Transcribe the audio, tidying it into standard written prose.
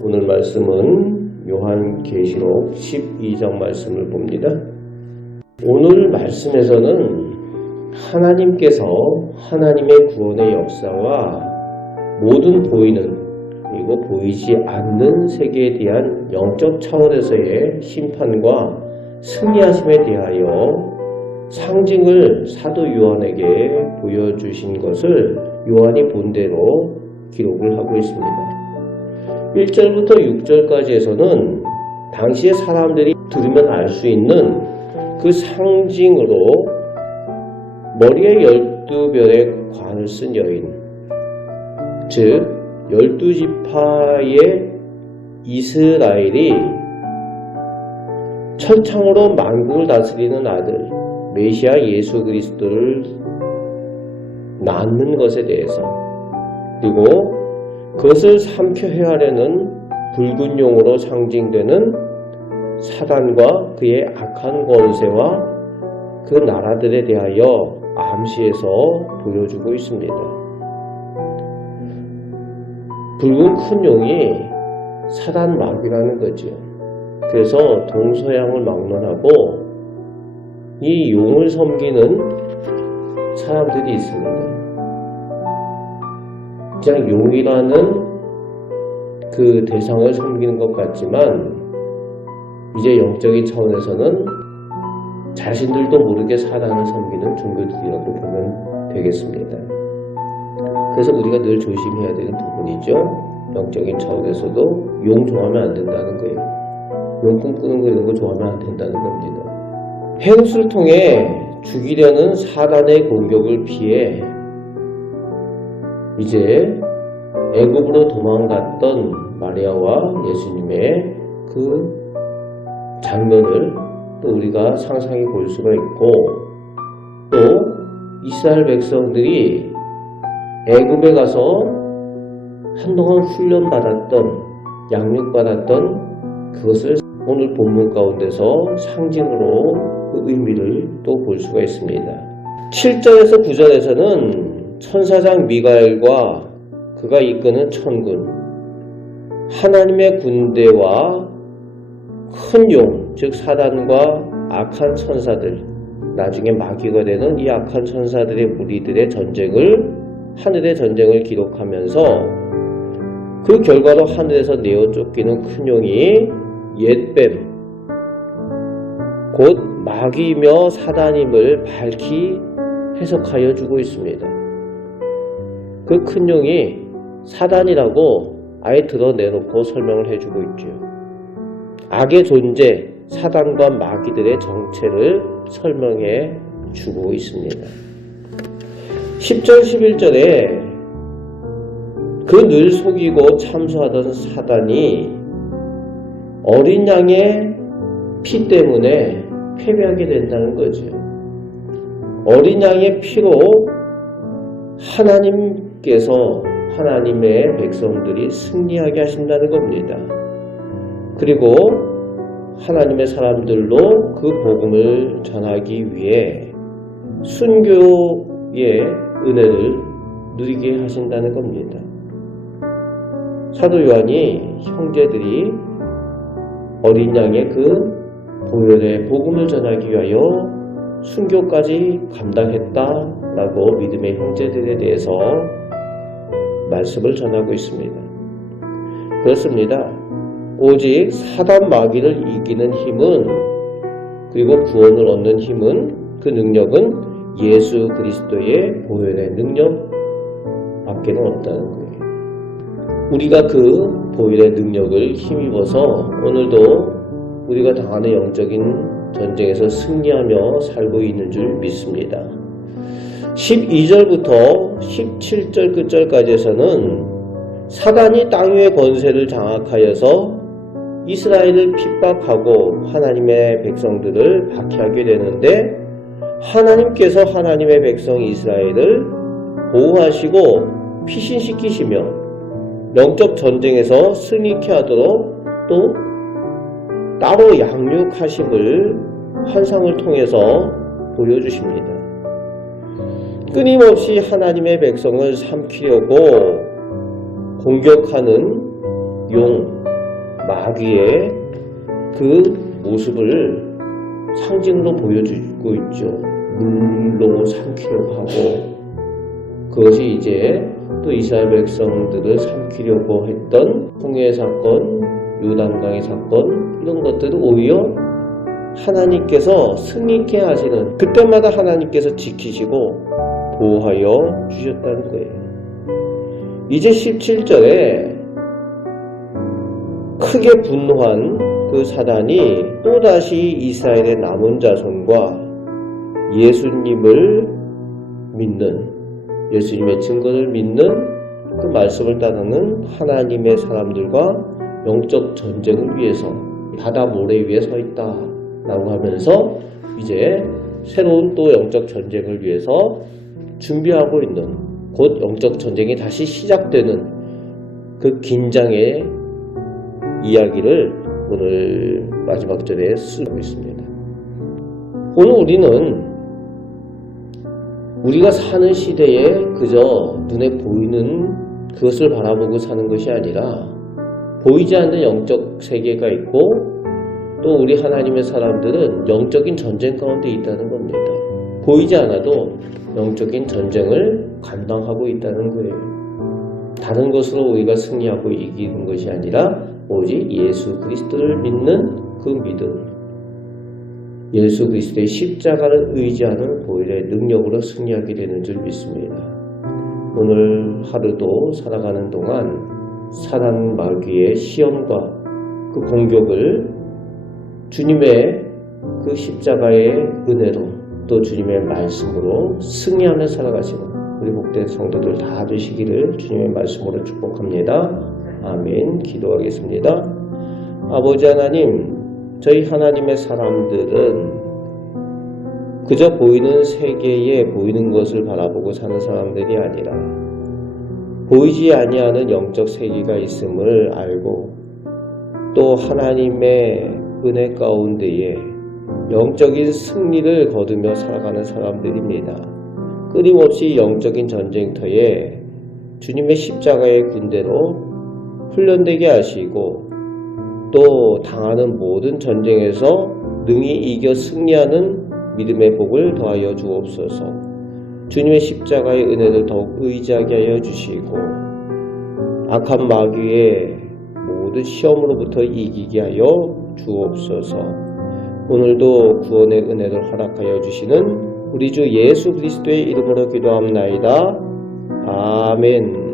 오늘 말씀은 요한계시록 12장 말씀을 봅니다. 오늘 말씀에서는 하나님께서 하나님의 구원의 역사와 모든 보이는 그리고 보이지 않는 세계에 대한 영적 차원에서의 심판과 승리하심에 대하여 상징을 사도 요한에게 보여주신 것을 요한이 본대로 기록을 하고 있습니다. 1절부터 6절까지에서는 당시의 사람들이 들으면 알 수 있는 그 상징으로 머리에 12별의 관을 쓴 여인, 즉 12지파의 이스라엘이 천창으로 만국을 다스리는 아들 메시아 예수 그리스도를 낳는 것에 대해서, 그리고 그것을 삼켜 헤아려는 붉은 용으로 상징되는 사단과 그의 악한 권세와 그 나라들에 대하여 암시해서 보여주고 있습니다. 붉은 큰 용이 사단 마귀라는 거죠. 그래서 동서양을 막론하고 이 용을 섬기는 사람들이 있습니다. 그냥 용이라는 그 대상을 섬기는 것 같지만 이제 영적인 차원에서는 자신들도 모르게 사단을 섬기는 종교들이라고 보면 되겠습니다. 그래서 우리가 늘 조심해야 되는 부분이죠. 영적인 차원에서도 용 좋아하면 안 된다는 거예요. 용 꿈꾸는 거 이런 거 좋아하면 안 된다는 겁니다. 헤롯을 통해 죽이려는 사단의 공격을 피해 이제 애굽으로 도망갔던 마리아와 예수님의 그 장면을 또 우리가 상상해 볼 수가 있고, 또 이스라엘 백성들이 애굽에 가서 한동안 훈련받았던, 양육받았던 그것을 오늘 본문 가운데서 상징으로 그 의미를 또 볼 수가 있습니다. 7절에서 9절에서는 천사장 미가엘과 그가 이끄는 천군, 하나님의 군대와 큰 용, 즉 사단과 악한 천사들, 나중에 마귀가 되는 이 악한 천사들의 무리들의 전쟁을, 하늘의 전쟁을 기록하면서 그 결과로 하늘에서 내어 쫓기는 큰 용이 옛뱀, 곧 마귀이며 사단임을 밝히 해석하여 주고 있습니다. 그 큰 용이 사단이라고 아예 드러내놓고 설명을 해주고 있죠. 악의 존재, 사단과 마귀들의 정체를 설명해 주고 있습니다. 10절 11절에 그 늘 속이고 참소하던 사단이 어린 양의 피 때문에 패배하게 된다는 거죠. 어린 양의 피로 하나님께서 하나님의 백성들이 승리하게 하신다는 겁니다. 그리고 하나님의 사람들로 그 복음을 전하기 위해 순교의 은혜를 누리게 하신다는 겁니다. 사도 요한이 형제들이 어린 양의 그 보혈의 복음을 전하기 위하여 순교까지 감당했다라고 믿음의 형제들에 대해서 말씀을 전하고 있습니다. 그렇습니다. 오직 사단 마귀를 이기는 힘은, 그리고 구원을 얻는 힘은, 그 능력은 예수 그리스도의 보혈의 능력 밖에는 없다는 거예요. 우리가 그 보혈의 능력을 힘입어서 오늘도 우리가 당하는 영적인 전쟁에서 승리하며 살고 있는 줄 믿습니다. 12절부터 17절 끝절까지에서는 사단이 땅 위의 권세를 장악하여서 이스라엘을 핍박하고 하나님의 백성들을 박해하게 되는데, 하나님께서 하나님의 백성 이스라엘을 보호하시고 피신시키시며 영적 전쟁에서 승리케 하도록 또 따로 양육하심을 환상을 통해서 보여주십니다. 끊임없이 하나님의 백성을 삼키려고 공격하는 용, 마귀의 그 모습을 상징으로 보여주고 있죠. 물로 삼키려고 하고, 그것이 이제 또 이스라엘 백성들을 삼키려고 했던 홍해 사건, 요단강의 사건, 이런 것들은 오히려 하나님께서 승리케 하시는, 그때마다 하나님께서 지키시고 보호하여 주셨다는 거예요. 이제 17절에 크게 분노한 그 사단이 또다시 이스라엘의 남은 자손과 예수님을 믿는, 예수님의 증거를 믿는 그 말씀을 따르는 하나님의 사람들과 영적 전쟁을 위해서 바다 모래 위에 서 있다 라고 하면서 이제 새로운 또 영적 전쟁을 위해서 준비하고 있는, 곧 영적 전쟁이 다시 시작되는 그 긴장의 이야기를 오늘 마지막 절에 쓰고 있습니다. 오늘 우리는 우리가 사는 시대에 그저 눈에 보이는 그것을 바라보고 사는 것이 아니라 보이지 않는 영적 세계가 있고, 또 우리 하나님의 사람들은 영적인 전쟁 가운데 있다는 겁니다. 보이지 않아도 영적인 전쟁을 감당하고 있다는 거예요. 다른 것으로 우리가 승리하고 이기는 것이 아니라 오직 예수 그리스도를 믿는 그 믿음, 예수 그리스도의 십자가를 의지하는 보혈의 능력으로 승리하게 되는 줄 믿습니다. 오늘 하루도 살아가는 동안 사단 마귀의 시험과 그 공격을 주님의 그 십자가의 은혜로, 또 주님의 말씀으로 승리하며 살아가시는 우리 복된 성도들 다 되시기를 주님의 말씀으로 축복합니다. 아멘. 기도하겠습니다. 아버지 하나님, 저희 하나님의 사람들은 그저 보이는 세계에 보이는 것을 바라보고 사는 사람들이 아니라 보이지 아니하는 영적 세계가 있음을 알고, 또 하나님의 은혜 가운데에 영적인 승리를 거두며 살아가는 사람들입니다. 끊임없이 영적인 전쟁터에 주님의 십자가의 군대로 훈련되게 하시고, 또 당하는 모든 전쟁에서 능히 이겨 승리하는 믿음의 복을 더하여 주옵소서. 주님의 십자가의 은혜를 더욱 의지하게 하여 주시고, 악한 마귀의 모든 시험으로부터 이기게 하여 주옵소서. 오늘도 구원의 은혜를 허락하여 주시는 우리 주 예수 그리스도의 이름으로 기도합나이다. 아멘.